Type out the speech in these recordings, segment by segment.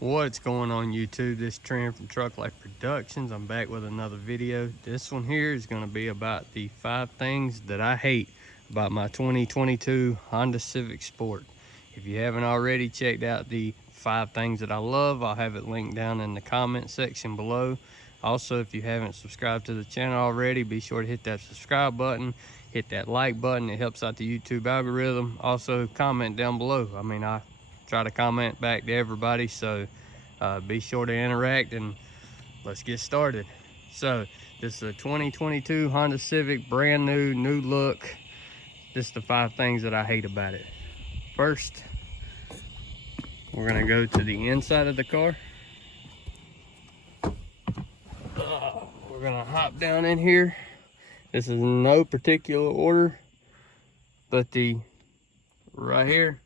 What's going on YouTube? This is Trent from Truck Life Productions. I'm back with another video. This one here is going to be about the 5 things that I hate about my 2022 Honda Civic Sport. If you haven't already checked out the 5 things that I love, I'll have it linked down in the comment section below. Also, if you haven't subscribed to the channel already, be sure to hit that subscribe button, hit that like button. It helps out the YouTube algorithm. Also, comment down below. I try to comment back to everybody, so be sure to interact, and let's get started. So this is a 2022 Honda Civic, brand new look. This is the 5 things that I hate about it. First, we're gonna go to the inside of the car. We're gonna hop down in here. This is no particular order, but the right here.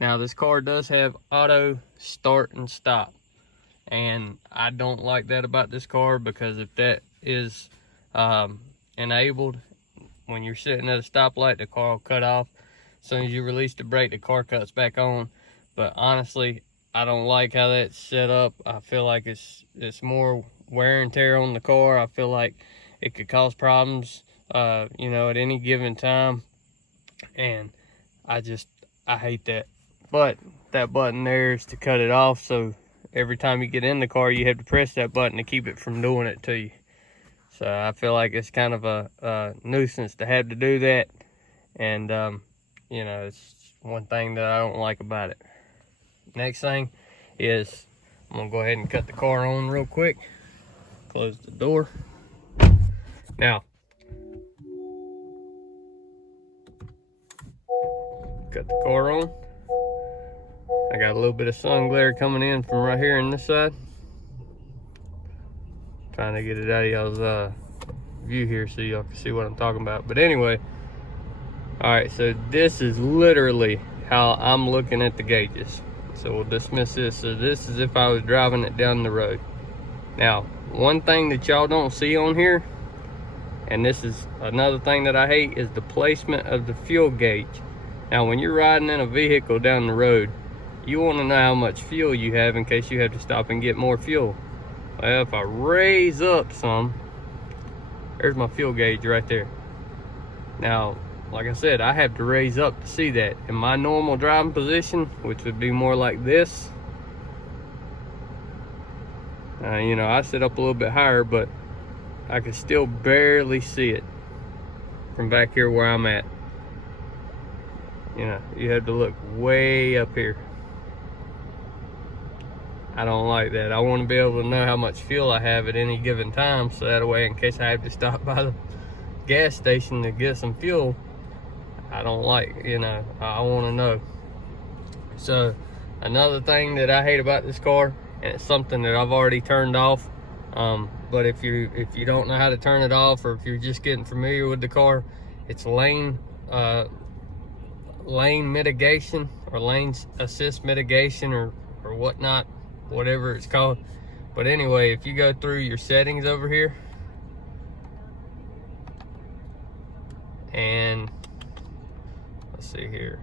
Now this car does have auto start and stop, and I don't like that about this car, because if that is enabled, when you're sitting at a stoplight, the car will cut off. As soon as you release the brake, the car cuts back on. But honestly, I don't like how that's set up. I feel like it's more wear and tear on the car. I feel like it could cause problems at any given time, and I hate that. But that button there is to cut it off, so every time you get in the car, you have to press that button to keep it from doing it to you. So I feel like it's kind of a nuisance to have to do that, and it's one thing that I don't like about it. Next thing is, I'm gonna go ahead and cut the car on real quick. Close the door. Now, cut the car on. I got a little bit of sun glare coming in from right here on this side. Trying to get it out of y'all's view here so y'all can see what I'm talking about. But anyway, all right, so this is literally how I'm looking at the gauges. So we'll dismiss this. So this is if I was driving it down the road. Now, one thing that y'all don't see on here, and this is another thing that I hate, is the placement of the fuel gauge. Now, when you're riding in a vehicle down the road, you want to know how much fuel you have in case you have to stop and get more fuel. Well, if I raise up some, there's my fuel gauge right there. Now, like I said, I have to raise up to see that. In my normal driving position, which would be more like this, I sit up a little bit higher, but I can still barely see it from back here where I'm at. You have to look way up here. I don't like that. I want to be able to know how much fuel I have at any given time, so that way, in case I have to stop by the gas station to get some fuel, I don't like, I want to know. So another thing that I hate about this car, and it's something that I've already turned off, but if you don't know how to turn it off, or if you're just getting familiar with the car, it's lane mitigation, or lane assist mitigation, or whatnot, whatever it's called. But anyway, if you go through your settings over here, and let's see here,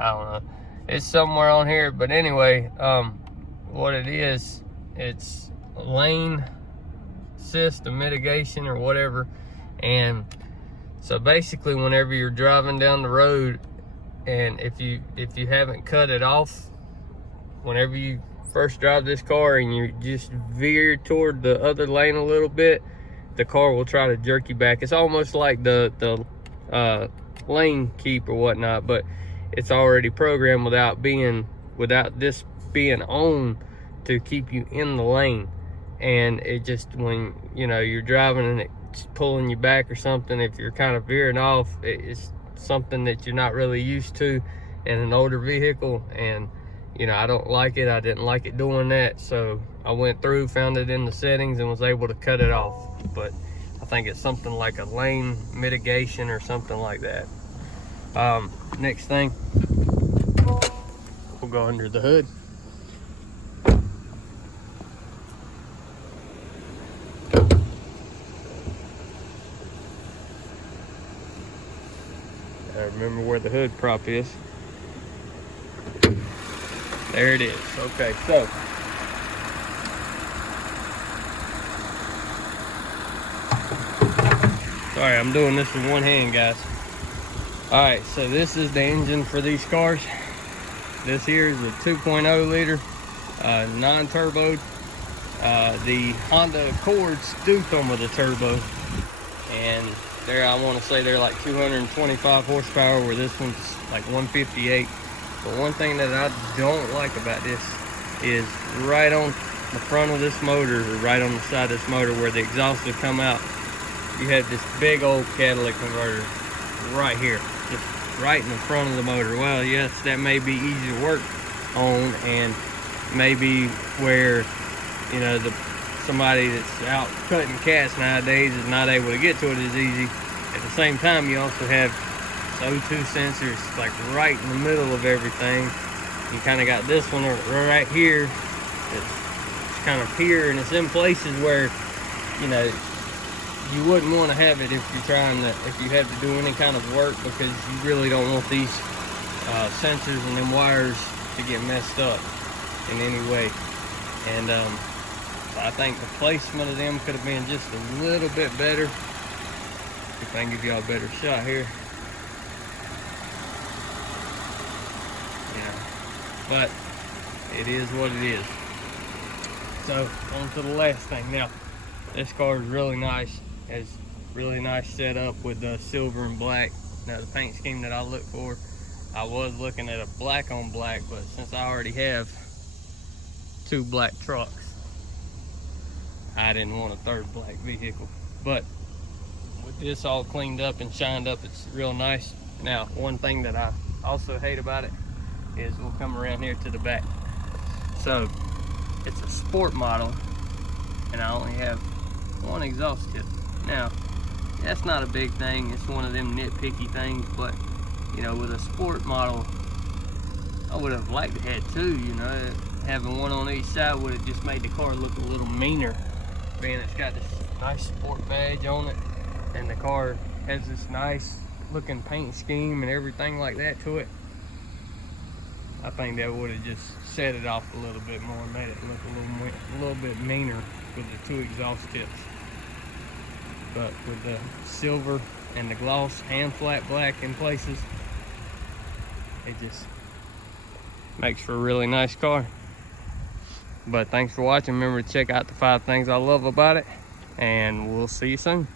I don't know, it's somewhere on here, but anyway, what it is, it's lane assist or mitigation or whatever. And so basically, whenever you're driving down the road, and if you haven't cut it off, whenever you first drive this car and you just veer toward the other lane a little bit, the car will try to jerk you back. It's almost like the lane keep or whatnot, but it's already programmed without this being on to keep you in the lane. And it just, when you're driving and it's pulling you back or something, if you're kind of veering off, it's something that you're not really used to in an older vehicle. And I don't like it. I didn't like it doing that, so I went through, found it in the settings, and was able to cut it off. But I think it's something like a lane mitigation or something like that. Next thing, we'll go under the hood. remember where the hood prop is. There it is. Okay, so sorry, I'm doing this with one hand, guys. All right, so this is the engine for these cars. This here is a 2.0 liter, non-turboed. The Honda Accords do come with a turbo, and I want to say they're like 225 horsepower, where this one's like 158. But one thing that I don't like about this is right on the front of this motor, or right on the side of this motor where the exhaust will come out, you have this big old catalytic converter right here, just right in the front of the motor. Well, yes, that may be easy to work on, and maybe where, you know, somebody that's out cutting cats nowadays is not able to get to it as easy. At the same time, you also have O2 sensors like right in the middle of everything. You kind of got this one right here. It's kind of here, and it's in places where, you know, you wouldn't want to have it if you had to do any kind of work, because you really don't want these sensors and them wires to get messed up in any way. And I think the placement of them could have been just a little bit better. If I can give y'all a better shot here. Yeah, but it is what it is. So on to the last thing. Now, this car is really nice. Has really nice setup with the silver and black. Now, the paint scheme that I look for, I was looking at a black on black, but since I already have 2 black trucks, I didn't want a third black vehicle. But with this all cleaned up and shined up, it's real nice. Now, one thing that I also hate about it is, we'll come around here to the back. So it's a sport model, and I only have 1 exhaust tip. Now, that's not a big thing. It's one of them nitpicky things, but, you know, with a sport model, I would have liked to have 2, you know. Having 1 on each side would have just made the car look a little meaner. Being it's got this nice sport badge on it, and the car has this nice looking paint scheme and everything like that to it. I think that would have just set it off a little bit more, made it look a little bit meaner with the 2 exhaust tips. But with the silver and the gloss and flat black in places, it just makes for a really nice car. But thanks for watching. Remember to check out the 5 things I love about it, and we'll see you soon.